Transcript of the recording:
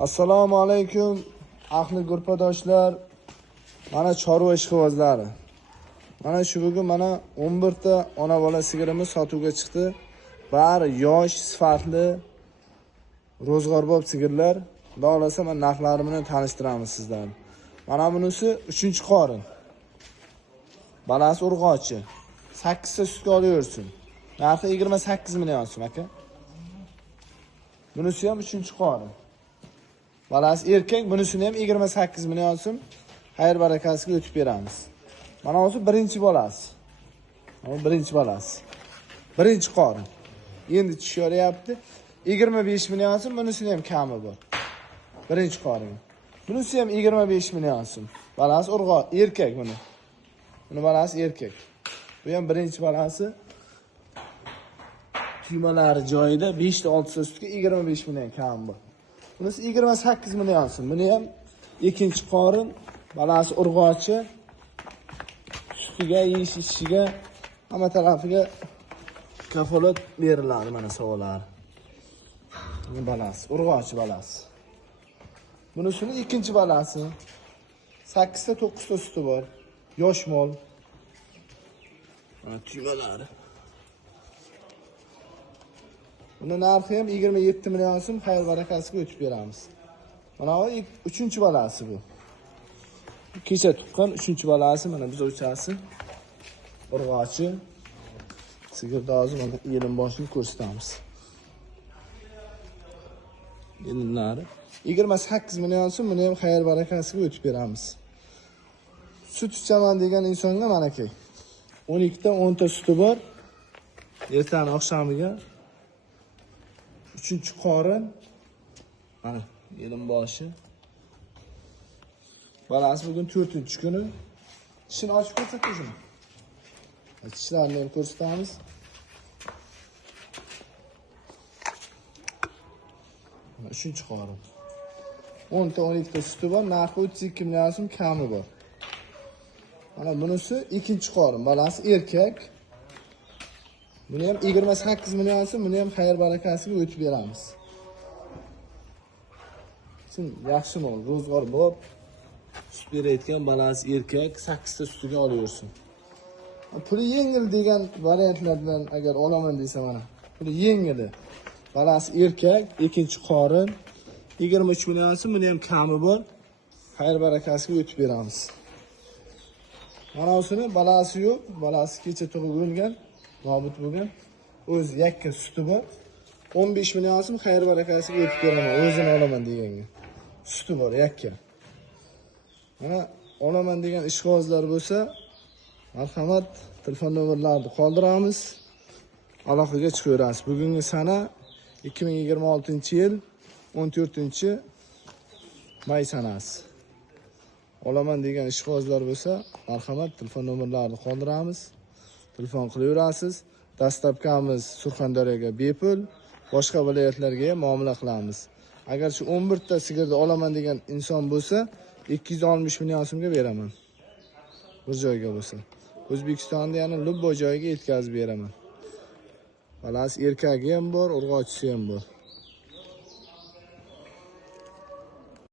Assalomu alaykum ahli gruppadoshlar. Mana chorva ishqibozlari. Mana shu bugun mana 11 ta ona bola sigirimiz sotuvga chiqdi. Bari yosh, sifatli, ro'zg'orbob sigirlar. Xudo xolasa men narxlari bilan tanishtiramiz sizlarni. Mana bunisi 3-qorin. Balasi urg'ochi. 8 ta sutga olaversin. Narxi 28 million so'm aka. Bunisi ham 3-qorin. Balasi erkak, bunisini ham 28 million so'm xayr barakasiga o'tib beramiz. Mana o'zi birinchi bolasi. Mana birinchi bolasi. Birinchi qorin. Endi tushiryapti. 25 million so'm, bunisini ham kami bor. Birinchi qorin. Bunisi ham 25 million so'm. Balasi urg'och, erkak buni. Buni balasi erkak. Bu ham birinchi bolasi. Tuymalari joyida 5 ta 6 ta sutga 25 million kami bor. Bunisi 28 million so'm. Buni ham ikkinchi qorin, balasi urg'ochi. Sutiga, yeyishiga, hamma tarafiga kafolat beriladi mana savollar. Bu balasi, urg'ochi balasi. Bunisini ikkinchi balasi. 8 ta 9 ta suti bor. Yosh mol. Mana tuymalari. Buni narxi ham 27 million so'm xayr barakasiga o'tib beramiz. Mana bu 3-balasi bu. Kecha tuqqan 3-balasi mana biz o'chasi. Urg'ochi. Sigirdozi mana yelim boshini ko'rsatamiz. Yelimlari 28 million so'm, buni ham xayr barakasiga o'tib beramiz. Sut ichaman degan insonga mana ke. 12 ta 10 ta suti bor. Ertadan oqshamiga 3-qorin. Mana yelim boshi. Balasi bugun 4-kuni. Tishini ochib ko'rsatdi shuni. Tishlarini ham ko'rsatamiz. Mana 3-qorin. 10 ta 12 ta suti bor, narxi 32 million so'm kami bor. Mana bunisi 2-qorin, balasi erkak. Buni ham 28 million so'm, buni ham xayr barakasiga o'tib beramiz. Sen yaxshi mol, ro'zg'or bob, sut berayotgan balasi erkak, 8 ta sutiga olaversin. Puli yengil degan variantlardan agar olaman desa mana. Puli yengili. Balasi erkak, 2-qorin, 23 million so'm, buni ham kami bor. Xayr barakasiga o'tib beramiz. Mana o'sini balasi yo'q, balasi kecha tug'ib o'lgan. Nobud bo'lgan. O'z yakka suti bor. 15 million so'm xayr barakasiga o'tib beraman. O'zini olaman deganga. Suti bor yakka. Mana olaman degan ishqibozlar bo'lsa, marhamat, telefon nomerlarini qoldiramiz. Aloqaga chiqaverasiz. Bugungi sana 2026-yil 14-may sanasi. Olaman degan ishqibozlar bo'lsa, marhamat, telefon nomerlarini qoldiramiz. Telefon qilaverasiz. Dastlabkamiz Surxondaryoga bepul, boshqa viloyatlarga ham muomala qilamiz. Agar shu 11 ta sigirni olaman degan inson bo'lsa, 260 million so'mga beraman. Bir joyga bo'lsa. O'zbekistonda yana Lubbo joyiga yetkazib beraman. Balasi erkagi ham bor, urg'ochisi ham bor.